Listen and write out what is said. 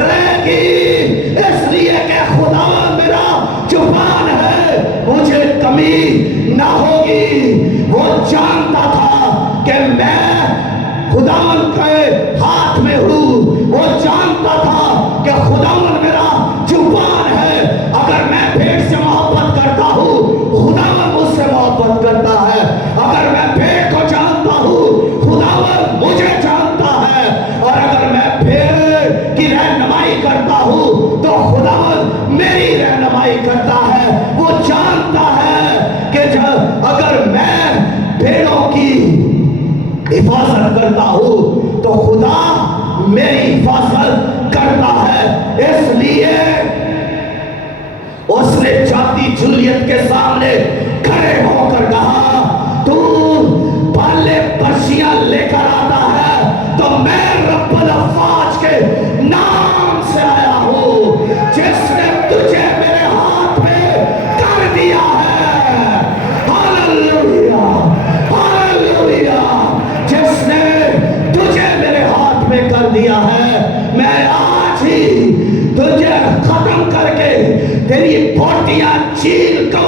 رہے گی، اس لیے کہ خدا میرا زبان ہے، مجھے کمی نہ ہوگی۔ وہ جانتا تھا کہ میں خداوند کے ہاتھ میں ہوں، وہ جانتا تھا کہ خداوند میرا زبان ہے، اگر میں بھیڑ سے محبت کرتا ہوں خداوند مجھ سے محبت کرتا ہے، اگر میں بھیڑ کو جانتا ہوں خداوند مجھے جانتا ہے، اور اگر میں بھیڑ کی رہنمائی کرتا ہوں تو خداوند میری رہنمائی کرتا ہے۔ وہ جانتا ہے کہ اگر میں بھیڑوں کی حفاظت کرتا ہوں تو خدا میری حفاظت کرتا ہے۔ اس لیے اس نے جاتی جولیت کے سامنے کھڑے ہو کر کہا، تو بالے پرشیاں لے کر آتا ہے تو میں رب الافواج کے نام سے آیا ہوں، جس نے تجھے میرے ہاتھ میں کر دیا ہے۔ ہاللویا ہاللویا، جس نے تجھے میرے ہاتھ میں کر دیا ہے، میں آج ہی تجھے ختم کر کے تیری بوٹیاں چیل کو